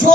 جو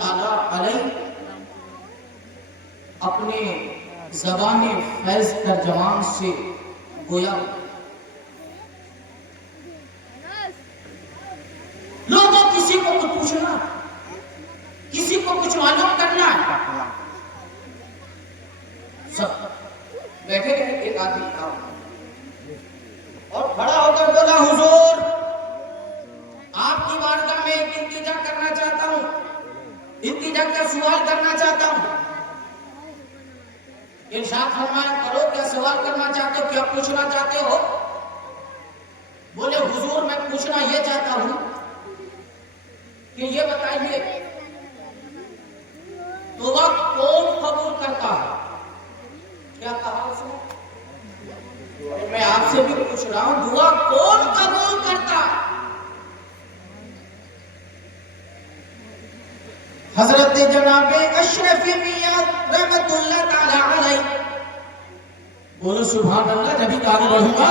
تعالی علیہ اپنے زبان فیض ترجمان سے گویا لوگوں کسی کو کچھ پوچھنا، کسی کو کچھ معلوم کرنا، سب بیٹھے رہے. ایک آدمی تھا اور کھڑا ہو کر بولا حضور آپ کی بارگاہ میں ایک التجا کرنا چاہتا ہوں، التجا کا سوال کرنا چاہتا ہوں. ارشاد فرمایا کرو، کیا سوال کرنا چاہتے ہو، کیا پوچھنا چاہتے ہو؟ بولے حضور میں پوچھنا یہ چاہتا ہوں کہ یہ بتائیے دعا کون قبول کرتا ہے؟ کیا کہا اس نے؟ میں آپ سے بھی پوچھ رہا ہوں دعا کون قبول کرتا ہے؟ حضرت جناب اشرف میاں رحمت اللہ تعالی علیہ بولو سبحان اللہ. نبی کا آگے بڑھوں گا.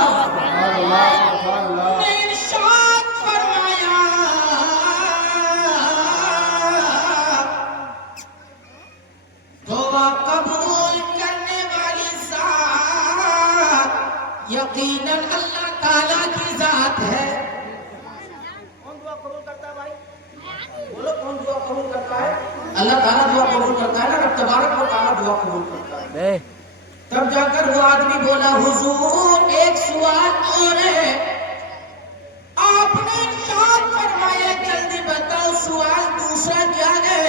نے ارشاد فرمایا دعا قبول کرنے والی ذات یقیناً اللہ تعالیٰ کی ذات ہے. کون دعا قبول کرتا ہے بھائی؟ بولو کون دعا قبول کرتا ہے؟ اللہ تعالیٰ دعا قبول کرتا ہے نا. رب تبارک و تعالیٰ دعا قبول کرتا ہے. تب جا کر وہ آدمی بولا حضور ایک سوال اور ہے. آپ نے ارشاد فرمایا جلدی بتاؤ سوال دوسرا کیا ہے؟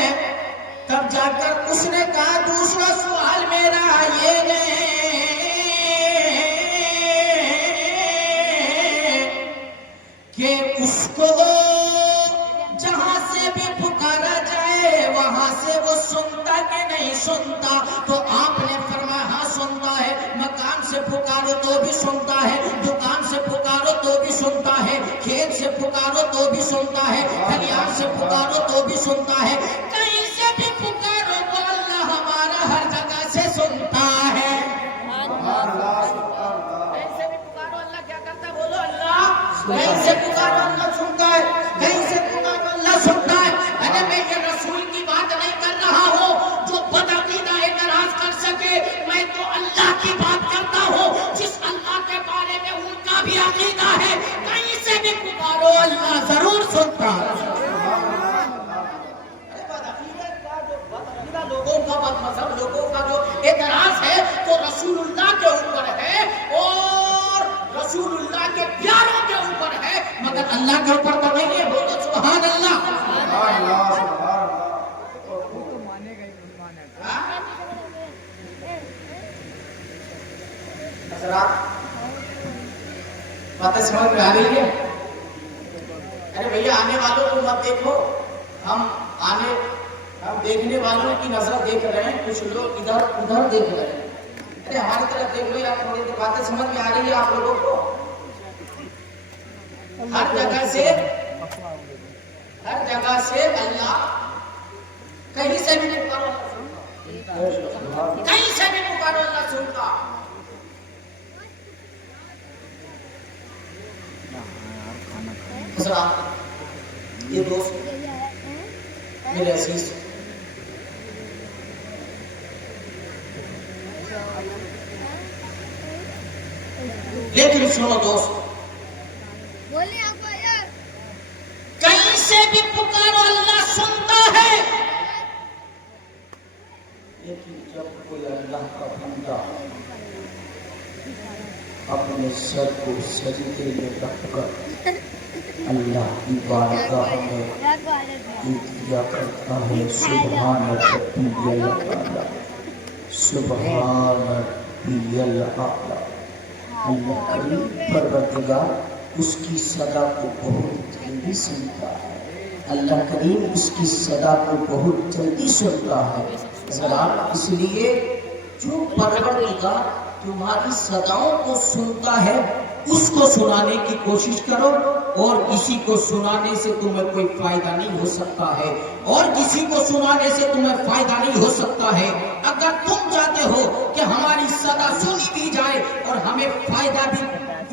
تب جا کر اس نے کہا دوسرا سوال میرا یہ ہے کہ اس کو جہاں سے بھی پکارا جائے وہاں سے وہ سنتا کہ نہیں سنتا؟ تو آپ نے فرمایا ہاں سنتا ہے. مکان سے پکارو تو بھی سنتا ہے، دکان سے پکارو تو بھی سنتا ہے، کھیت سے پکارو تو بھی سنتا ہے، کھلیان سے پکارو تو بھی سنتا ہے، کہیں سے بھی پکارو تو اللہ ہمارا ہر جگہ سے سنتا ہے. کہیں سے بھی پکارو اللہ کیا کرتا ہے؟ بولو اللہ. کہیں سے پکارو اللہ سنتا ہے، کہیں سے پکارو اللہ سنتا ہے. ارے میں یہ رسول کی بات نہیں کر رہا ہوں جو بدعقیدہ اعتراض کر سکے. میں تو اللہ کی بات کرتا ہوں جس اللہ کے بارے میں ان کا بھی عقیدہ ہے کہیں سے بھی پکارو اللہ ضرور سنتا ہے. لوگوں کا بد مذہب لوگوں کا جو اعتراض ہے وہ رسول اللہ کے اوپر ہے اور رسول اللہ کے پیاروں کے اوپر ہے مگر اللہ کے اوپر تو نہیں ہے. بولو سبحان اللہ. باتیں سمجھ میں آ رہی ہے؟ ارے بھیا آنے والوں کو مت دیکھو، ہم دیکھنے والوں کی نظر دیکھ رہے ہیں. کچھ لوگ ادھر ادھر دیکھ رہے ہیں. ارے ہماری طرف دیکھ لو یا تھوڑی دیر. باتیں سمجھ میں آ رہی ہے آپ لوگوں کو؟ ہر جگہ سے اللہ کہیں سے بھی پکارو کہیں سے بھی پکارو اللہ سنتا. یہ دوست میرے عزیز لیکن سنو دوست کہیں سے بھی پکارو اللہ سنتا ہے لیکن جب کوئی اللہ کا بندہ اپنے سر کو سجدے میں رکھ کر اللہ کی بارگاہ میں التجا کرتا ہے سبحان ربی الاعلی سبحان ربی الاعلی. اللہ کریم پروردگار اس کی صدا کو بہت جلدی سنتا ہے. اللہ کریم اس کی صدا کو بہت جلدی سنتا ہے. ذرا اس لیے جو پروردگار تمہاری صداؤں کو سنتا ہے اس کو سنانے کی کوشش کرو اور کسی کو سنانے سے تمہیں کوئی فائدہ نہیں ہو سکتا ہے اور کسی کو سنانے سے تمہیں فائدہ نہیں ہو سکتا ہے. اگر تم چاہتے ہو کہ ہماری صدا سنی بھی جائے اور ہمیں فائدہ بھی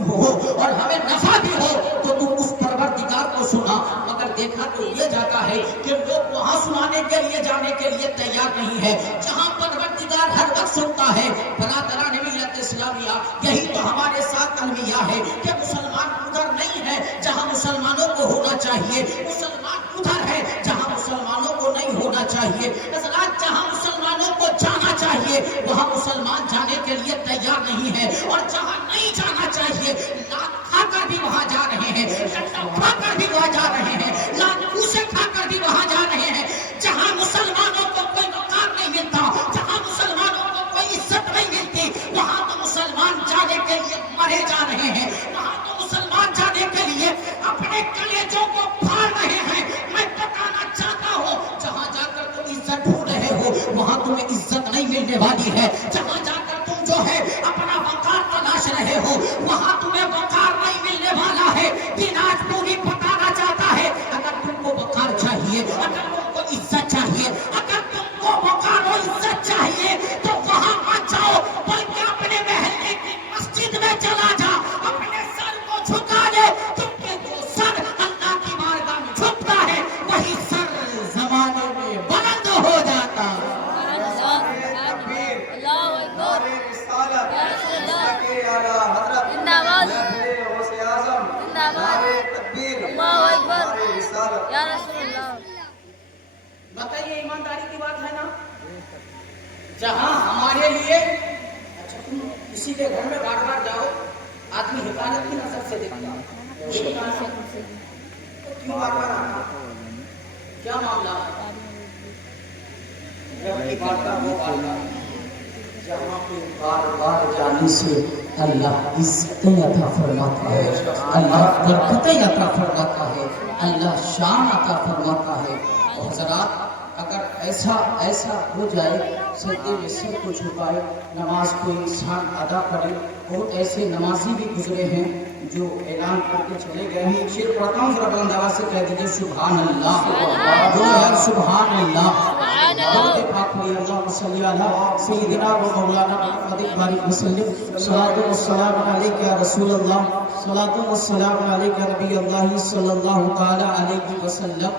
ہو اور ہمیں نفع بھی ہو تو تم اس پروردگار کو سنا. مگر دیکھا تو یہ جاتا ہے کہ لوگ وہاں سنانے کے لیے جانے کے لیے تیار نہیں ہے جہاں پروردگار ہر وقت سنتا ہے۔ برادران ملت اسلامیہ، یہی تو ہمارے ساتھ المیہ ہے کہ مسلمان ادھر نہیں ہے جہاں مسلمانوں کو ہونا چاہیے، مسلمان ادھر ہے جہاں مسلمانوں کو نہیں ہونا چاہیے۔ حضرات، جہاں مسلمانوں کو جانا چاہیے وہاں مسلمان جانے کے لیے تیار نہیں ہے، اور جہاں نہیں جانا چاہیے لات کھا کر بھی وہاں جا رہے ہیں، ڈنڈا کھا کر بھی وہاں جا رہے ہیں، لات پوسے کھا کر بھی وہاں جا رہے ہیں۔ جہاں مسلمانوں کو کوئی وقار نہیں ملتا، جہاں مسلمانوں کو کوئی عزت نہیں ملتی، وہاں تو مسلمان جانے کے لیے مرے جا رہے ہیں، وہاں تو مسلمان جانے کے لیے اپنے کلیجوں کو پھاڑ رہے ہیں۔ میں بتانا چاہتا ہوں جہاں جا کر تم عزت ڈھونڈ رہے ہو وہاں تمہیں عزت نہیں ملنے والی ہے، جہاں جا کر تم جو ہے اپنا وقار تلاش رہے ہو وہاں تمہیں وقار نہیں ملنے والا ہے۔ دین آج پوری بتانا چاہتا ہے، اگر تم کو وقار چاہیے، اگر تم کو عزت چاہیے، اگر تم کو وقار و عزت چاہیے تو وہاں مت جاؤ، بلکہ اپنے محلے کی مسجد میں چلا جا، اپنے سر کو جھکا دے، کیونکہ جو سر اللہ کی بارگاہ میں جھکتا ہے وہی سر زمانے میں بلند ہو جاتا ہے۔ بتائیے، ایمانداری کی بات ہے نا؟ جہاں ہمارے لیے، اچھا تم کسی کے گھر میں بار بار جاؤ، آدمی حفاظت کی نظر سے دیکھتا تو کیوں بار بار آتا؟ کیا معاملہ ہے؟ جب کی بات کا وہ بات ہے جہاں پہ بار بار جانے سے اللہ عزتیں عطا فرماتا ہے، اللہ برکتیں عطا فرماتا ہے، اللہ شان عطا فرماتا ہے۔ اور حضرات، اگر ایسا ہو جائے سجدے میں سر کو جھکائے نماز کو انسان ادا کرے، بہت ایسے نمازی بھی گزرے ہیں جو اعلان کر کے چلے گئے ہیں۔ ایک شعر پڑھتا ہوں، ذرا بلند آواز سے کہہ دیجیے سبحان اللہ، بولو یار سبحان اللہ۔ درود پاک پڑھیے، اللہم صلی علی سیدنا و مولانا محمد بارک وسلم، صلاۃ و السلام علیک یا رسول اللہ، صلاۃ و السلام علیک نبی اللہ صلی اللہ تعالی علیہ وسلم۔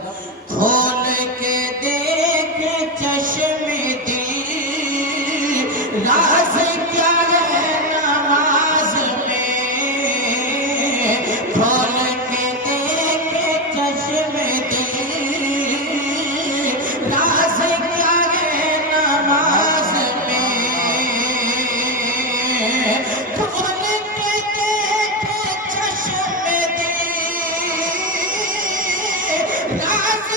کھول کے دیکھ چشم دل، راز کیا ہے نماز میں، کھول کے دیکھ چشم دل، راز کیا ہے نماز میں، کھول کے دیکھ چشم دل، راز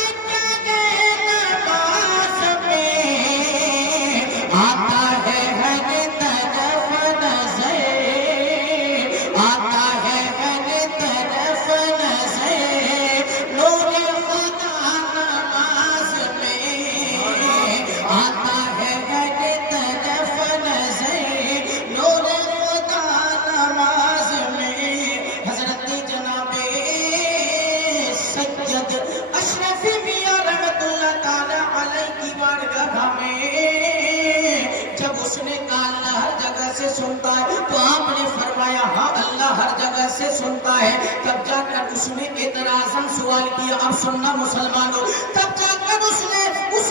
سنتا ہے تو آپ نے فرمایا ہاں اللہ ہر جگہ سے سنتا ہے۔ تب جا کر اس نے اعتراضاً سوال کیا، اب سننا مسلمانوں، تب جا کر اس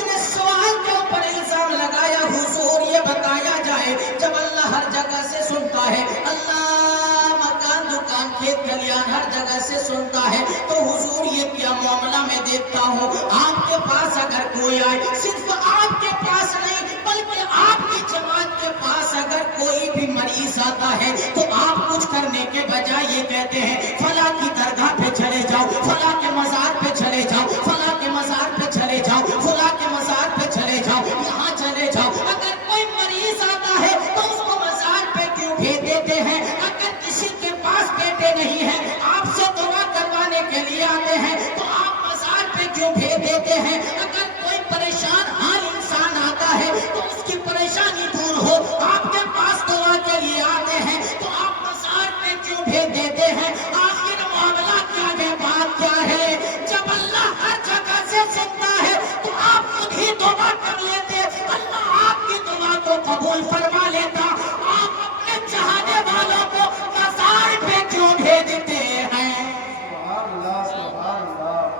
نے سوال کے اوپر الزام لگایا، حضور یہ بتایا جائے جب اللہ ہر جگہ سے سنتا ہے، اللہ مکان دکان کھیت کھلیان ہر جگہ سے سنتا ہے، تو حضور یہ کیا معاملہ میں دیکھتا ہوں آپ کے پاس اگر کوئی آئے، صرف آپ کے پاس نہیں بلکہ آپ کی جماعت کے پاس اگر کوئی بھی مریض آتا ہے تو آپ کچھ کرنے کے بجائے یہ کہتے ہیں فلاں کی درگاہ پہ چلے جاؤ، فلاں کے مزار پہ چلے جاؤ، فلاں کے مزار پہ چلے جاؤ، فلاں کے مزار پہ چلے جاؤ، یہاں چلے جاؤ۔ اگر کوئی مریض آتا ہے تو اس کو مزار پہ کیوں بھیج دیتے ہیں؟ اگر کسی کے پاس بیٹے نہیں ہیں، آپ سے دعا کروانے کے لیے آتے ہیں تو آپ مزار پہ کیوں بھیج دیتے ہیں؟ اگر کوئی پریشان حال انسان آتا ہے تو اس کی پریشانی دور ہو، آپ کے پاس دعا کے لیے آتے ہیں تو آپ مزار پہ کیوں بھیج دیتے ہیں؟ آخر معاملہ کیا ہے، بات کیا ہے؟ جب اللہ ہر جگہ سے سنتا ہے تو آپ خود ہی دعا کر لیتے، اللہ آپ کی دعا کو قبول فرما لیتا، آپ اپنے چاہنے والوں کو مزار پہ کیوں بھیجتے ہیں؟ سبحان اللہ، سبحان اللہ۔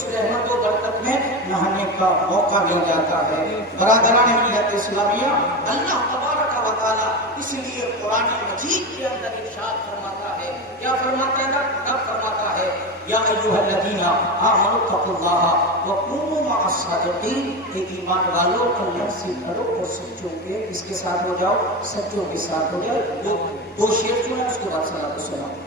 اس رحمت و برکت میں نہانے کا موقع مل جاتا ہے۔ برادران ملت اسلامیہ، اللہ تبارک و تعالی اس لیے قرآن مجید کے اندر ارشاد فرماتا ہے، کیا فرماتا ہے؟ رب فرماتا ہے یا ایھا الذین آمنوا اتقوا اللہ وکونوا مع الصادقین، اے ایمان والو اللہ سے ڈرو اور سچوں کے اس کے ساتھ ہو جاؤ، سچوں کے ساتھ ہو جاؤ۔ دو شعر جو ہے اس کے بعد صلاۃ و سلام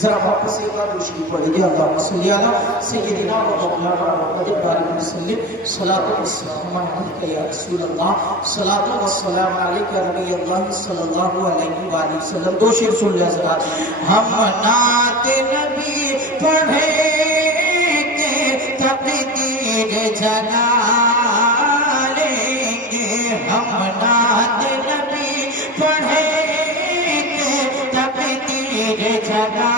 ذرا واپس سے ایک بار روشنی پڑھیے۔ اللہم صلی علی سیدنا و مولانا محمد وعلی وسلم، صلاۃ و سلام علیک یا رسول اللہ، صلاۃ و سلام علیک یا نبی اللہ صلی اللہ علیہ وآلہ وسلم۔ دو شعر سن لیا ذرا۔ ہم نعت نبی پڑھیں گے تقدیر جگا لیں گے، ہم نعت نبی پڑھیں گے تقدیر جگا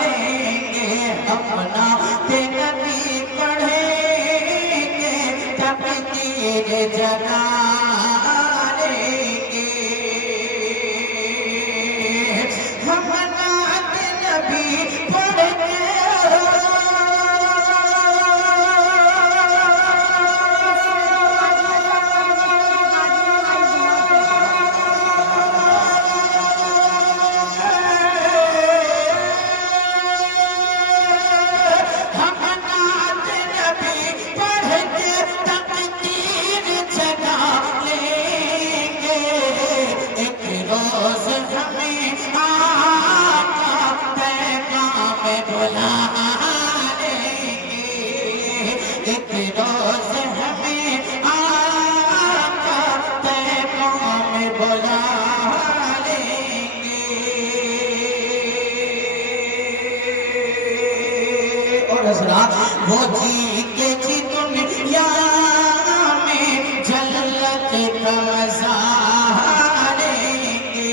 لیں گے، ہم نعت نبی پڑھیں گے تقدیر جگا لیں گے، ہم نعت نبی پڑھیں گے وہ جی کے جی دنیا میں جلت کا مزہ لیں گے،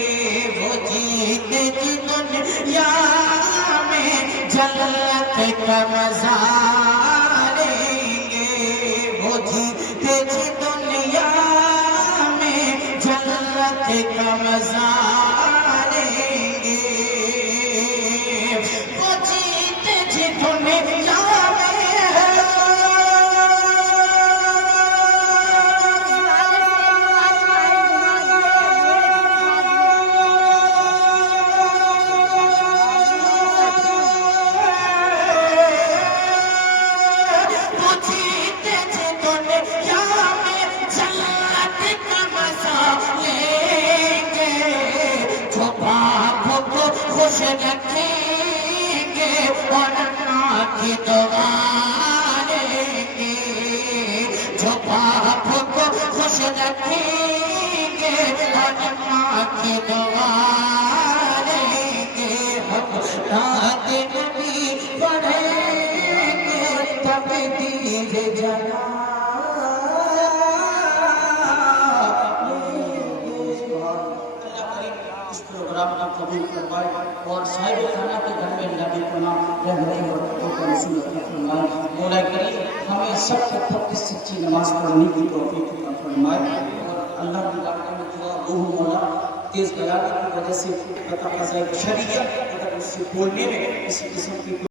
وہ جی کے جی دنیا میں جلت کا مزہ لیں گے، وہ جی کے جی دنیا میں جلت کا مزہ لیں گے، وہ جیتے جی دنیا خوش رکھیں گے اور اللہ کی دعا لیں گے، جو باپ کو خوش رکھیں گے اور اللہ کی دعا لیں گے، ہم نعت نبی پڑھیں گے تقدیر جگا قبول کروائے اور صاحب خانہ کے گھر میں نبی پناہ رہنے اور رسول فرمائے۔ مولا کریم ہمیں سب کو تک سچی نماز پڑھنے کی توفیق عطا فرمائے، اور اللہ کی بارگاہ میں دعا گو مولا تیز بیانی کی وجہ سے قضاء شریعت اگر اس سے بولنے میں کسی قسم کی